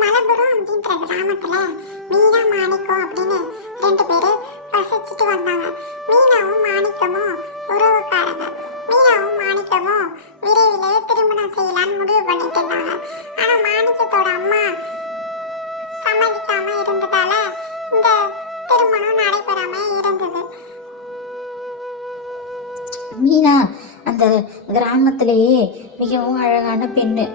மலபுரம் அப்படின்ற கிராமத்துல மீனா மாணிக்கம் அப்படின்னு ரெண்டு பேரு வசிச்சுட்டு வந்தாங்க. மீனாவும் மாணிக்கமும் உறவுக்காரங்க. மீனாவும் மாணிக்கமும் விரைவிலே திருமணம் செய்யலான்னு முடிவு பண்ணிட்டு இருந்தாங்க. ஆனா மாணிக்கத்தோட அம்மா சம்மதிக்காம இருந்ததால இந்த திருமணம் நடைபெறாம இருந்தது. மீனா அந்த கிராமத்திலேயே மிகவும் அழகான பெண்ணு.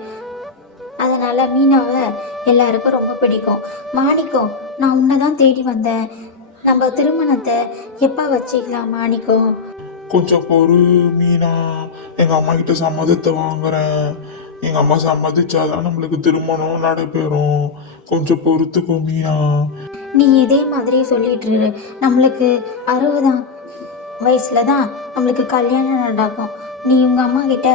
அதனால மீனாவை எல்லாருக்கும் ரொம்ப பிடிக்கும். மாணிக்கம், நான் உன்னை தான் தேடி வந்தேன். நம்ம திருமணத்தை எப்போ வச்சுக்கலாம் மாணிக்கம்? கொஞ்சம் பொறு மீனா, எங்க அம்மா கிட்ட சம்மதத்தை வாங்குறேன். எங்க அம்மா சம்மதிச்சாதான் நம்மளுக்கு திருமணம் நடைபெறும். கொஞ்சம் பொறுத்துக்கோ மீனா. நீ இதே மாதிரி சொல்லிட்டு இரு. நம்மளுக்கு 60ஆம் வயசுல தான் நம்மளுக்கு கல்யாணம் நடக்கும். நீ உங்கள் அம்மா கிட்ட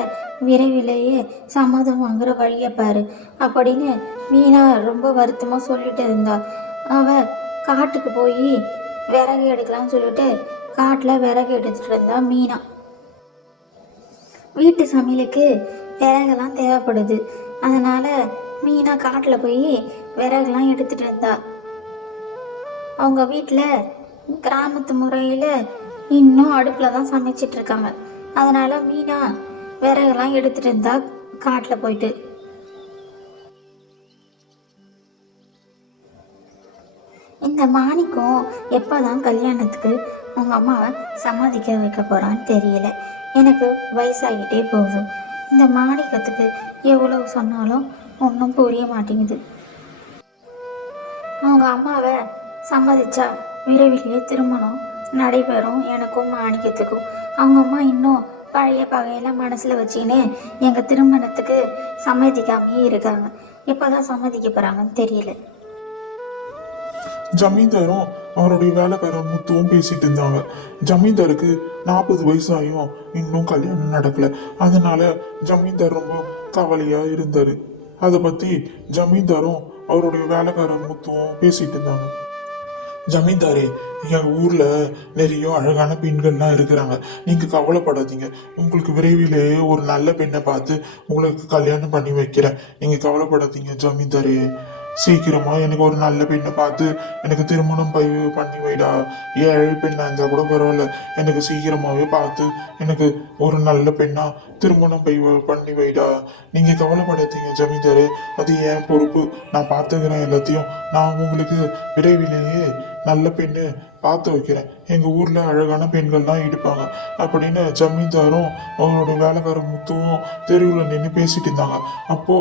விரைவிலேயே சம்மதம் வாங்குற வழியை பாரு அப்படின்னு மீனா ரொம்ப வருத்தமாக சொல்லிட்டு இருந்தா. அவள் காட்டுக்கு போய் விறகு எடுக்கலாம்னு சொல்லிட்டு காட்டில் விறகு எடுத்துகிட்டு இருந்தா மீனா. வீட்டு சமையலுக்கு விறகுலாம் தேவைப்படுது. அதனால் மீனா காட்டில் போய் விறகுலாம் எடுத்துகிட்டு இருந்தா. அவங்க வீட்டில் கிராமத்து முறையில் இன்னும் அடுப்பில் தான் சமைச்சிட்டு இருக்காங்க. அதனால் மீனா விறகுலாம் எடுத்துகிட்டு இருந்தா காட்டில் போயிட்டு. இந்த மாணிக்கம் எப்போ தான் கல்யாணத்துக்கு அவங்க அம்மாவை சம்மதிக்க வைக்க போகிறான்னு தெரியல. எனக்கு வயசாகிட்டே போகுது. இந்த மாணிக்கத்துக்கு எவ்வளவு சொன்னாலும் ஒன்றும் புரிய மாட்டேங்குது. அவங்க அம்மாவை சம்மதிச்சா விரைவிலேயே திருமணம் நடைபெறும் எனக்கும் மாணிக்கத்துக்கும். அவங்க அம்மா இன்னும் பழைய பகையெல்லாம் மனசில் வச்சுக்கின்னு எங்கள் திருமணத்துக்கு சம்மதிக்காமையே இருக்காங்க. எப்போ தான் சம்மதிக்க போகிறாங்கன்னு தெரியல. ஜமீன்தாரும் அவருடைய வேலைக்காரர் முத்துவும் பேசிட்டு இருந்தாங்க. ஜமீன்தாருக்கு 40 வயசாயும் இன்னும் கல்யாணம் நடக்கல. அதனால ஜமீன்தார் ரொம்ப கவலையா இருந்தாரு. அதை பத்தி ஜமீன்தாரும் அவருடைய வேலைக்காரர் முத்துவும் பேசிட்டு இருந்தாங்க. ஜமீன்தாரே, என் ஊர்ல நிறைய அழகான பெண்கள்லாம் இருக்கிறாங்க. நீங்க கவலைப்படாதீங்க. உங்களுக்கு விரைவிலே ஒரு நல்ல பெண்ணை பார்த்து உங்களுக்கு கல்யாணம் பண்ணி வைக்கிறேன். நீங்க கவலைப்படாதீங்க ஜமீன்தாரே. சீக்கிரமா எனக்கு ஒரு நல்ல பெண்ணை பார்த்து எனக்கு திருமணம் பண்ணி வைடா. ஏழை பெண்ணா இருந்தா கூட பரவாயில்ல, எனக்கு சீக்கிரமாவே பார்த்து எனக்கு ஒரு நல்ல பெண்ணா திருமணம் பண்ணி வைடா. நீங்க கவலைப்படாதீங்க ஜமீன்தாரே, அது என் பொறுப்பு. நான் பார்த்துக்கிறேன் எல்லாத்தையும். நான் உங்களுக்கு விரைவிலேயே நல்ல பெண்ணு பார்த்து வைக்கிறேன். எங்க ஊர்ல அழகான பெண்கள் தான் இருப்பாங்க அப்படின்னு ஜமீன்தாரும் அவங்களோட வேலைக்கார முத்துவும் தெருவில் நின்று பேசிட்டு இருந்தாங்க. அப்போ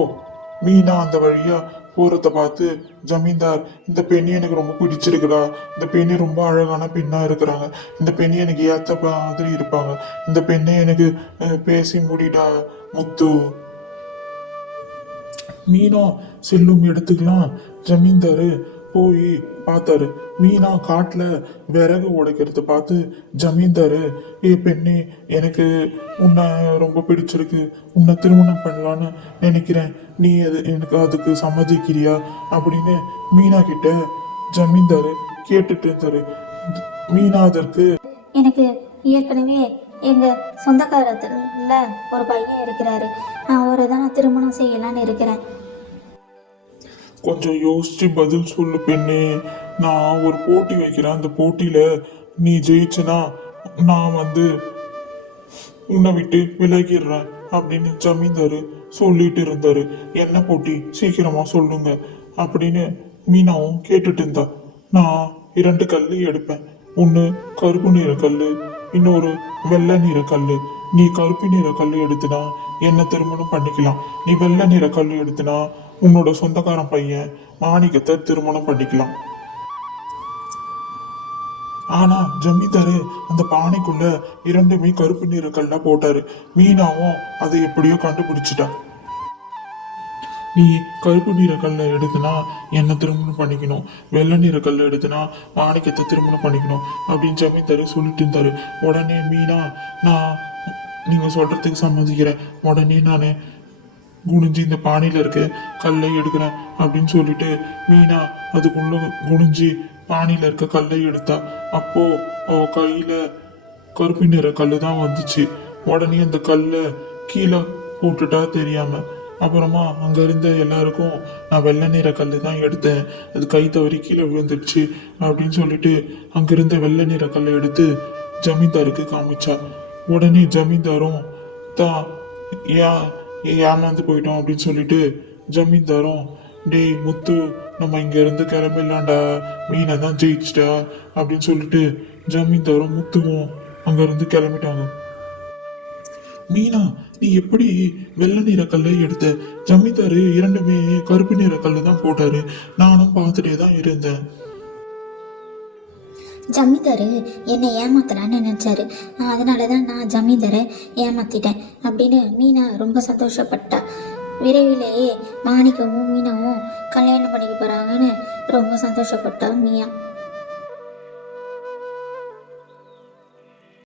மீனா அந்த வழியா போறத பார்த்து ஜமீன்தார், இந்த பெண்ணு எனக்கு ரொம்ப பிடிச்சிருக்குடா. இந்த பெண்ணு ரொம்ப அழகான பெண்ணா இருக்கிறாங்க. இந்த பெண்ணு எனக்கு ஏத்த மாதிரி இருப்பாங்க. இந்த பெண்ணை எனக்கு பேசி முடிடா முத்து. மீனா செல்லும் இடத்துக்கெல்லாம் ஜமீன்தாரு போய் பார்த்தாரு. மீனா காட்டுல விறகு உடைக்கிறத பார்த்து ஜமீன்தாரு, ஏ பெண்ணே, எனக்கு உன்னை ரொம்ப பிடிச்சிருக்கு. உன்னை திருமணம் பண்ணலான்னு நினைக்கிறேன். நீ எனக்கு அதுக்கு சம்மதிக்கிறியா அப்படின்னு மீனா கிட்ட ஜமீன்தாரு கேட்டுட்டு இருந்தாரு. மீனா அதற்கு, எனக்கு ஏற்கனவே எங்கள் சொந்தக்காரத்துல ஒரு பையன் இருக்கிறாரு. அவரை தான் நான் திருமணம் செய்யலான்னு இருக்கிறேன். கொஞ்சம் யோசிச்சு பதில் சொல்லு பெண்ணே. நான் ஒரு போட்டி வைக்கிறேன். அந்த போட்டியில நீ ஜெயிச்சனா நான் உன்னை விட்டு விலகிடுறேன் அப்படின்னு ஜமீன்தாரு சொல்லிட்டு இருந்தாரு. என்ன போட்டி, சீக்கிரமா சொல்லுங்க அப்படின்னு மீனாவும் கேட்டுட்டு இருந்தா. நான் 2 கல் எடுப்பேன். ஒன்று கருப்பு நிற கல், இன்னொரு வெள்ளை நிற கல். நீ கருப்பு நிற கல் எடுத்துனா என்ன திருமணம் பண்ணிக்கலாம். நீ வெள்ளை நிற கல் எடுத்துனா உன்னோட சொந்தக்காரன் பையன் மாணிக்கத்தை திருமணம் பண்ணிக்கலாம். ஆனா ஜமீன்தாரு அந்த பானைக்குள்ள 2மே கருப்பு நிற கல்லா போட்டாரு. மீனாவும் அதை எப்படியோ கண்டுபிடிச்சிட்டா. நீ கருப்பு நிற கல்லை எடுத்துனா என்ன திருமணம் பண்ணிக்கணும், வெள்ளை நிற கல்லை எடுத்துனா மாணிக்கத்தை திருமணம் பண்ணிக்கணும் அப்படின்னு ஜமீன்தாரு சொல்லிட்டு இருந்தாரு. உடனே மீனா, நான் நீங்க சொல்றதுக்கு சம்மதிக்கிறேன். உடனே நான் குனிஞ்சு இந்த பானையில இருக்க கல்லை எடுக்கிறேன் அப்படின்னு சொல்லிட்டு மீனா அதுக்குள்ள குனிஞ்சு பானையில இருக்க கல்லை எடுத்தா. அப்போ அவ கையில கருப்பு நிற கல்லு தான் வந்துச்சு. உடனே அந்த கல்லை கீழே போட்டுட்டா தெரியாம. அப்புறமா அங்கே இருந்த எல்லாருக்கும் நான் வெள்ளை நிற கல் தான் எடுத்தேன், அது கை தவறி கீழே விழுந்துடுச்சு அப்படின்னு சொல்லிட்டு அங்கே இருந்த வெள்ளை நிற கல்லை எடுத்து ஜமீன்தாருக்கு காமிச்சா. உடனே ஜமீன்தாரும் தான் ஏமாந்து போயிட்டோம் அப்படின்னு சொல்லிட்டு ஜமீன்தாரும், டேய் முத்து, நம்ம இங்க இருந்து கிளம்பிடலாம்டா, மீனை தான் ஜெயிச்சிட்டா அப்படின்னு சொல்லிட்டு ஜமீன்தாரும் முத்துவும் அங்க இருந்து கிளம்பிட்டாங்க. மீனா, நீ எப்படி வெள்ளை நிற கல்லை எடுத்த? ஜமீன்தாரு இரண்டுமே கருப்பு நிற கல்லு தான் போட்டாரு, நானும் பார்த்துட்டே தான் இருந்தேன். ஜமீன்தார் என்னை ஏமாத்தலான்னு நினச்சாரு, அதனால தான் நான் ஜமீன்தாரை ஏமாத்திட்டேன் அப்படின்னு மீனா ரொம்ப சந்தோஷப்பட்டா. விரைவிலேயே மாணிக்கமும் மீனாவும் கல்யாணம் பண்ணிக்க போகிறாங்கன்னு ரொம்ப சந்தோஷப்பட்டா மீனா.